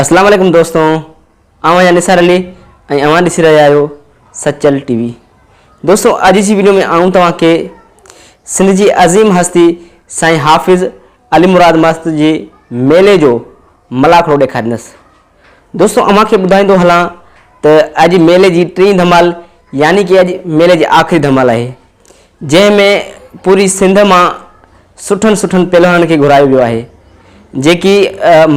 अस्सलाम वालेकुम दोस्तों, आवां निसार अली ऐं अवां ॾिसी रहिया आहियो सचल टीवी। दोस्तों अॼु जी वीडियो में आऊं तव्हांखे सिंध जी अज़ीम हस्ती साईं हाफ़िज़ अली मुराद मस्त जे मेले जो मलाखड़ो ॾेखारींदुसि। दोस्तों अव्हांखे ॿुधाईंदो हलां त अॼु मेले जी टीं धमाल यानी कि अॼु मेले जी आख़िरी धमाल आहे, जंहिंमें पूरी सिंध मां सुठनि पहलवाननि खे घुरायो वियो आहे, जेकी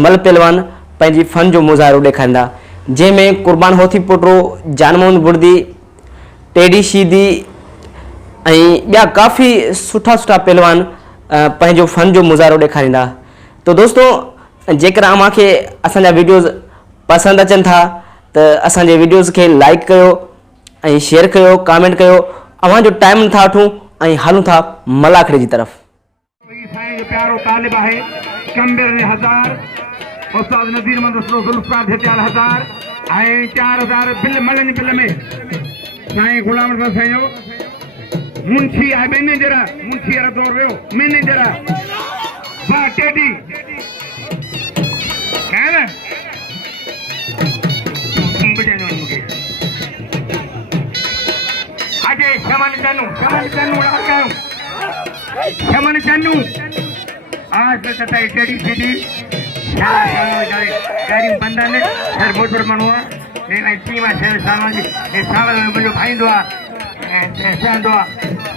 मल पहलवान पंहिंजी फ़न जो मुज़ाहिरो ॾेखारींदा, जंहिंमें कुर्बान होथी पुटरो, जान मोहम्मद बुर्दी, टेडी शीदी ऐं ॿिया काफ़ी सुठा पहलवान पंहिंजो फ़न जो मुज़ाहिरो ॾेखारींदा। तो दोस्तों जेकर अव्हांखे असांजा वीडियोज़ पसंदि अचनि था त असांजे वीडियोज़ खे लाइक कयो ऐं शेयर कयो, कमेंट कयो। अव्हांजो टाइम नथा वठूं ऐं हलूं था मलाखड़े जी तरफ़। प्यारो तालिब है कंबिर 1000 उस्ताद नज़ीर मंदसलो जुल्फकार झटियाल 1000 ऐं 4000 बिल मलन बिल में साईं गुलाम अहमद साईं मुंशी आहे मैनेजर मुंशी वारा दौर वियो मैनेजर वाह टेडी कहना अजय शमन चन्नू आज तक तय टेडी शीदी गाड़ी बंदन हर बहुत बड़ मानो है टीम है सामान ये सावल में मुझे भाई दुआ शान दुआ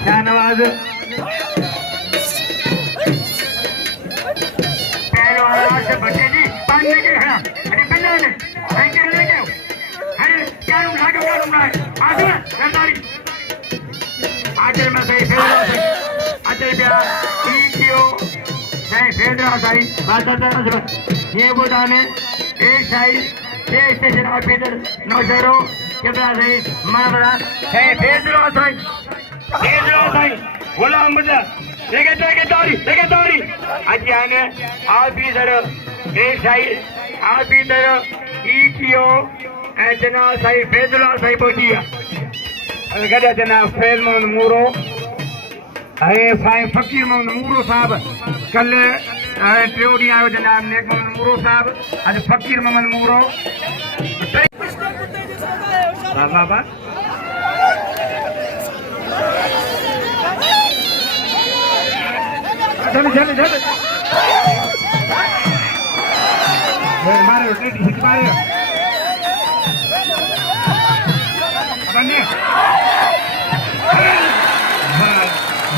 शाहनवाज पहलो आज बच्चे जी पानी के खड़ा अरे बंदन भाई के लेके अरे क्या लागो आज सरदारी आज मैं सही फेल आज क्या ईटीओ नहीं फेल रहा सही बात आता ये बोटाने एक साइड छह स्टेशन और फेदर 9 कितना सही मामला है फेदर सही गुलाम मुझे लेके तौरी आज आने आप इधर एक साइड आप इधर ईटीओ जना सही फेदर सही पहुंची गया गया जना फेल मोहम्मद मूरो है साईं फकीर मोहम्मद मूरो साहब कल टियों आयो जनाब नेक मोहम्मद मूरो साहब आज फकीर मोहम्मद मूरो बाबा चल मारे टेडी हिट मारे बने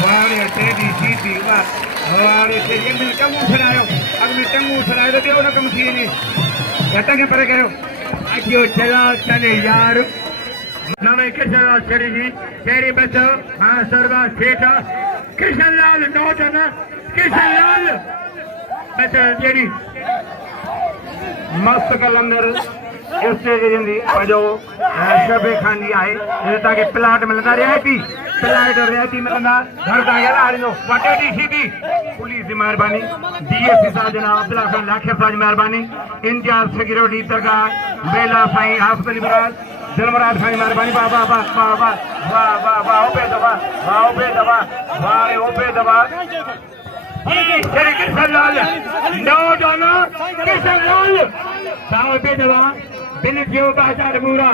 वाह टेडी सीधी वाह हमारे से ये मिल कम उठरायो अब मैं कम उठरायो तो देव ना कम थी नहीं घटा के पर करो आखियो चला चले यार नवे कृष्णलाल चरी जी तेरी बच्चो हां सरवा सेठा कृष्णलाल नौजना कृष्णलाल बच्चा जेडी मस्त कलंदर स्टेज जंदी जो शबे खानी आहे ताके प्लाट मिलदा रियायती प्लाट रियायती मिलदा घर ता गेला आरिनो वटेडी सीधी पुलिस की मेहरबानी डीएसपी साहब जनाब अब्दुल्ला खान लाखे साहब मेहरबानी इंचार्ज सिक्योरिटी दरगाह बेला साईं हाफिज़ अली मुराद दिलमुराद खान मेहरबानी वाह वाह वाह वाह वाह वाह वाह वाह ओपे दबा वाह ओपे दबा वाह ओपे दबा श्री कृष्णलाल नो जाना कृष्णलाल साहब पे दबा बिन जो बाजार पूरा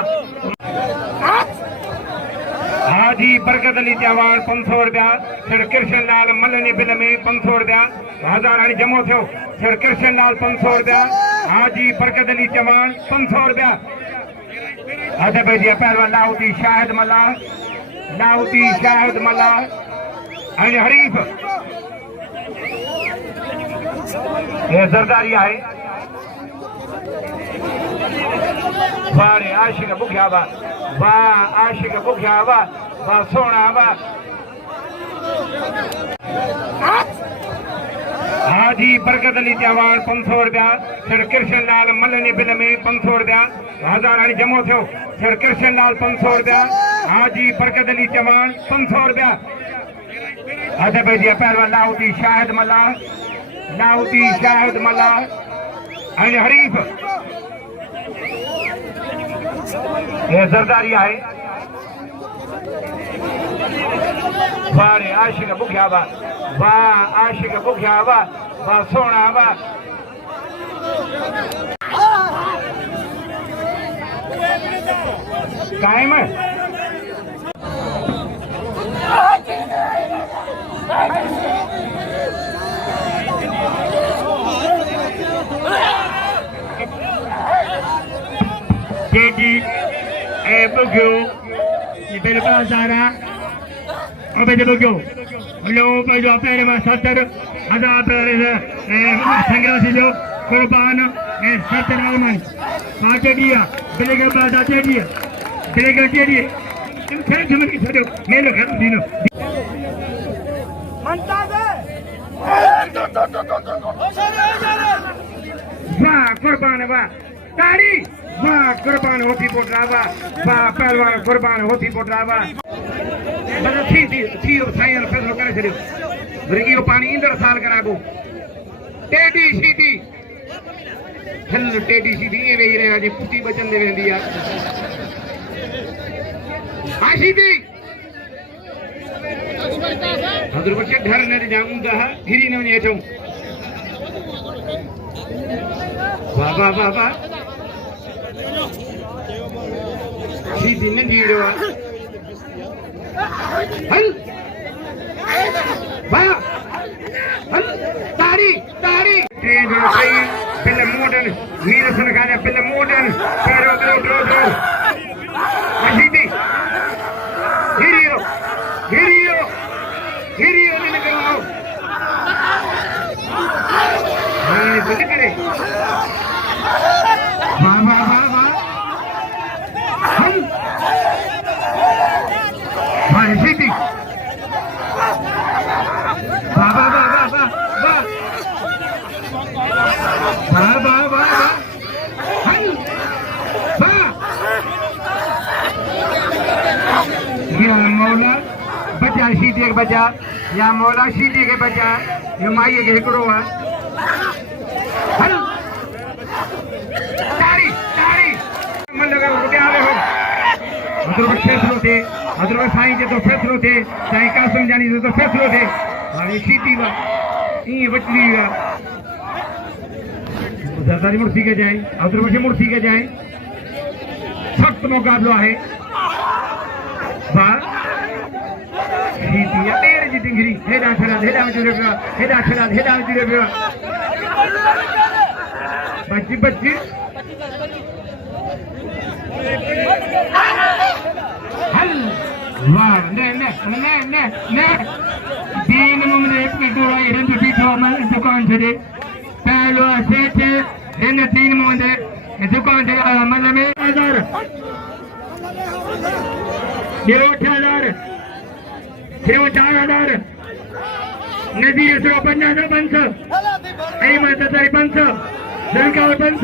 हाजी बरकत अली जवान 500 रुपया श्री कृष्णलाल मलनी बिल में 500 रुपया 1000 हाणे जमो थियो श्री कृष्णलाल 500 रुपया हाजी बरकत अली जवान 500 रुपया अदब जी पहलवान लाउदी शाहिद मल्ला ऐं हरीफ ये जरदारी आहे वारे आशिक बुखिया वाह आशिक बुखिया वाह सोना वाह हाजी बरकत अली जवान 500 रुपया श्री कृष्णलाल मलनी बिल में 500 रुपया 1000 हाणे जमो थियो श्री कृष्णलाल 500 रुपया हाजी बरकत अली जवान 500 रुपया अदब जी पहलवान लाउदी शाहिद मल्ला ऐं हरीफ ये जरदारी आहे वारे आशिक बुखिया वाह आशिक बुखिया वाह सोना वाह कायम Jadi, begitu, di belakang sana, apa itu begitu? Belum pada apa yang masalah, ada apa yang sangat sih korban, sahaja ramai. Macam dia, belakang pada dia, belakang dia. Saya cuma kita tu, melu kan dino. Mantap. Wah, korban wah. Tari, wah korban hobi potrawa, wah pelwan korban hobi potrawa. Bada थी sign फैसलो करे छड़ियो वरियो पानी इंदर साल करागो teddy सीधी हल teddy सीधी ये वेही रहे आज कुटी बचन दे वेंदी आ सीधी हदर बच्चे घर न जाऊंगा गिरी न ने छऊ वाह वाह वाह वाह सीधी न जीरो हल वाह हल तारी तारी ट्रेन जो सही पहले मॉडर्न मीर सन खाने पहले मॉडर्न पैरो ड्रो ड्रो ड्रो सीधी गिरियो गिरियो गिरियो ने करो हां कुछ करे वाह वाह वाह वाह हम वाह सीधी वाह वाह वाह वाह वाह वाह वाह वाह वाह हम वाह या मौला बचा सीधी के बचा या मौला सीधी के बचा ये माई के हिकड़ो है हल तारी तारी मन लगा उठे आ रहे हो मतलब फैसलो थे मतलब साईं जे तो फैसलो थे साईं कासम जानी जो तो फैसलो थे हाणे सीधी वा ये बचली वा सरदारी मुर्सी के जाए अदरबशी मुर्सी के जाए सख्त मुकाबलो है वाह सीधी या तेरे जी डिंगरी हेडा छड़ा जुड़े पिया हेडा छड़ा जुड़े पिया बच्ची बच्ची हल वाह ने ने ने ने ने तीन मुंडे एक पिटोरा इधर पे पीछे मन दुकान से पहलो सेठ इन तीन मुंडे दुकान से मतलब में 1000 देव 8000 देव 4000 नदी इसरो 50 पंच ऐ मत तरी पंच लड़का पंच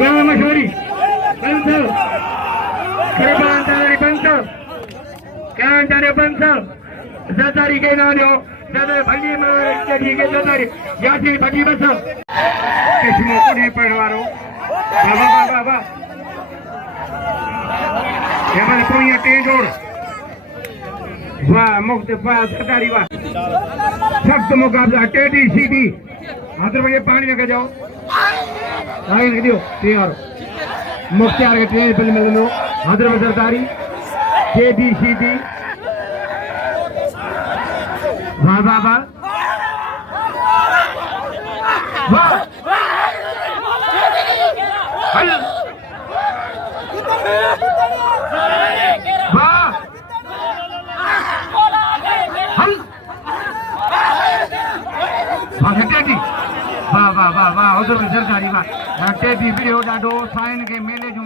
गाँव मशहूरी पंच कुर्बान तारी पंच क्या तारे पंच जतारी के ना दो जतारी भली में के जतारी याची भली बस किस्मों को नहीं पढ़वारो बाबा बाबा बाबा ये मैंने कोई टेंजोर वाह मुक्त वाह जतारी वाह सख्त मुकाबला टेडी सीधी हाथ में पानी लेके जाओ आगे लिख दियो तैयार मुख्तियार के ट्रेन पे मिल लो हाथ में जतारी टेडी सीधी वाह वाह वाह वाह हल वाह हल टेडी वाह वाह वाह वाह उधर सरकारी वाह टेडी वीडियो डाडो साइन के मेले जो